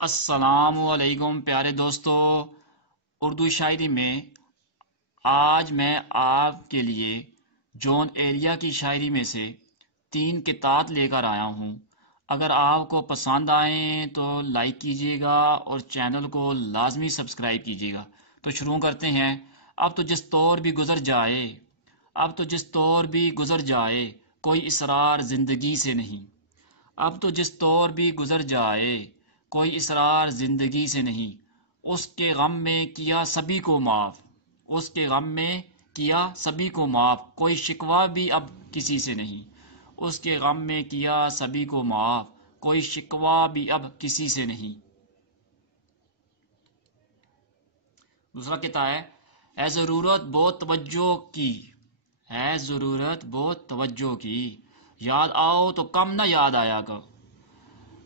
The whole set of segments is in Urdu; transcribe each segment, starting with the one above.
السلام علیکم پیارے دوستو، اردو شاعری میں آج میں آپ کے لیے جون ایریا کی شاعری میں سے 3 قطعات لے کر آیا ہوں۔ اگر آپ کو پسند آئیں تو لائک کیجیے گا اور چینل کو لازمی سبسکرائب کیجیے گا۔ تو شروع کرتے ہیں۔ اب تو جس طور بھی گزر جائے، اب تو جس طور بھی گزر جائے، کوئی اصرار زندگی سے نہیں۔ اب تو جس طور بھی گزر جائے، کوئی اصرار زندگی سے نہیں۔ اس کے غم میں کیا سبھی کو معاف، اس کے غم میں کیا سبھی کو معاف، کوئی شکوہ بھی اب کسی سے نہیں۔ اس کے غم میں کیا سبھی کو معاف، کوئی شکوہ بھی اب کسی سے نہیں۔ دوسرا کہتا ہے ضرورت بہت توجہ کی، ہے ضرورت بہت توجہ کی، یاد آؤ تو کم نہ یاد آیا کرو۔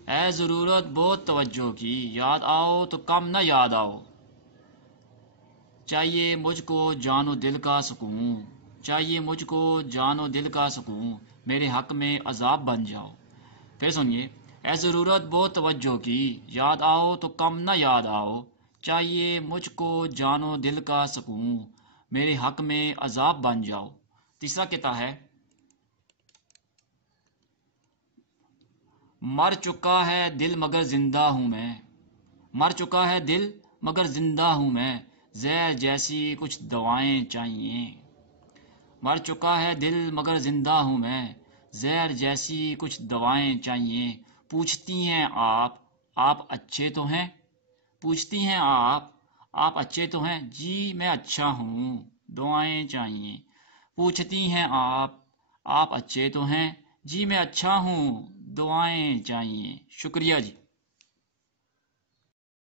ہے ضرورت بہت توجہ کی، یاد آؤ تو کم نہ یاد آؤ۔ چاہیے مجھ کو جان و دل کا سکون، چاہیے مجھ کو جان و دل کا سکون، میرے حق میں عذاب بن جاؤ۔ پھر سنیے، ہے ضرورت بہت توجہ کی، یاد آؤ تو کم نہ یاد آؤ۔ چاہیے مجھ کو جان و دل کا سکون، میرے حق میں عذاب بن جاؤ۔ تیسرا کہتا ہے مر چکا ہے دل مگر زندہ ہوں میں، مر چکا ہے دل مگر زندہ ہوں میں، زہر جیسی کچھ دوائیں چاہیے۔ مر چکا ہے دل مگر زندہ ہوں میں، زہر جیسی کچھ دوائیں چاہیے۔ پوچھتی ہیں آپ اچھے تو ہیں؟ پوچھتی ہیں آپ اچھے تو ہیں؟ جی میں اچھا ہوں، دعائیں چاہیے۔ پوچھتی ہیں آپ اچھے تو ہیں؟ جی میں اچھا ہوں، دعائیں چاہیے۔ شکریہ جی۔